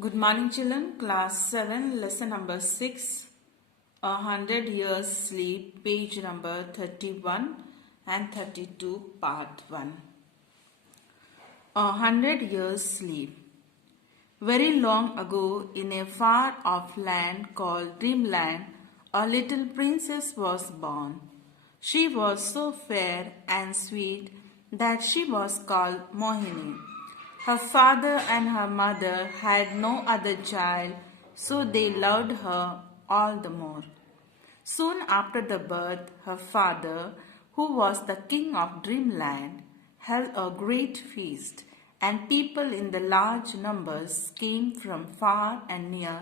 Good morning, children. Class 7, lesson number 6, 100 Years Sleep, page number 31 and 32, part 1. 100 Years Sleep. Very long ago, in a far off land called Dreamland, a little princess was born. She was so fair and sweet that she was called Mohini. Her father and her mother had no other child, so they loved her all the more. Soon after the birth, her father, who was the king of Dreamland, held a great feast, and people in the large numbers came from far and near,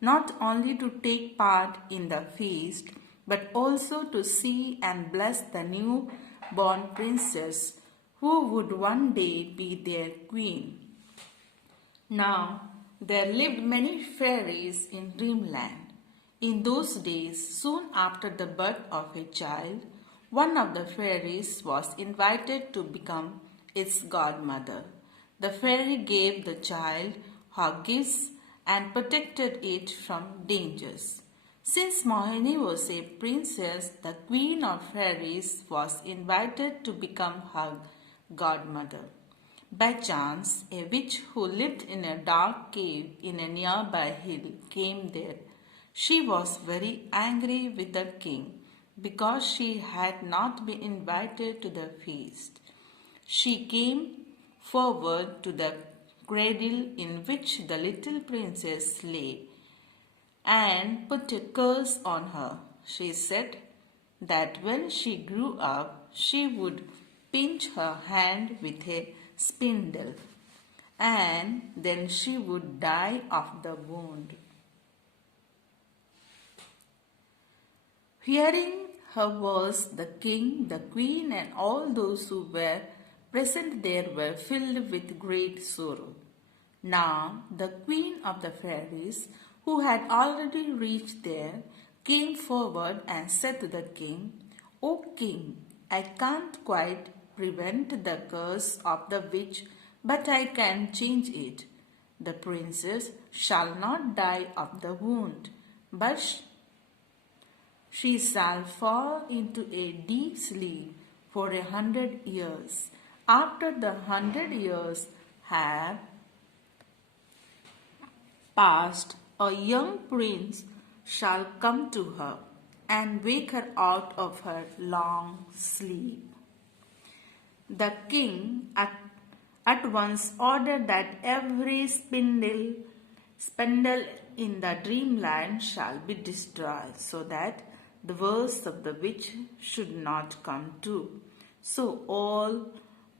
not only to take part in the feast, but also to see and bless the new born princess who would one day be their queen. Now, there lived many fairies in Dreamland. In those days, soon after the birth of a child, one of the fairies was invited to become its godmother. The fairy gave the child her gifts and protected it from dangers. Since Mohini was a princess, the queen of fairies was invited to become her godmother. By chance, a witch who lived in a dark cave in a nearby hill came there. She was very angry with the king because she had not been invited to the feast. She came forward to the cradle in which the little princess lay and put a curse on her. She said that when she grew up, she would pinch her hand with a spindle, and then she would die of the wound. Hearing her words, the king, the queen, and all those who were present there were filled with great sorrow. Now the queen of the fairies, who had already reached there, came forward and said to the king, "O king, I can't quite prevent the curse of the witch, but I can change it. The princess shall not die of the wound, but she shall fall into a deep sleep for 100 years. After the 100 years have passed, a young prince shall come to her and wake her out of her long sleep." The king at once ordered that every spindle in the dreamland shall be destroyed, so that the worst of the witch should not come true. So all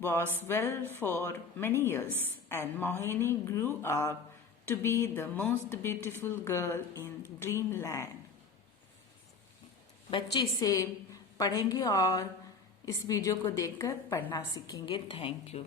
was well for many years, and Mohini grew up to be the most beautiful girl in Dreamland. बच्चे इसे पढ़ेंगे और इस video को देखकर पढ़ना सीखेंगे। Thank you.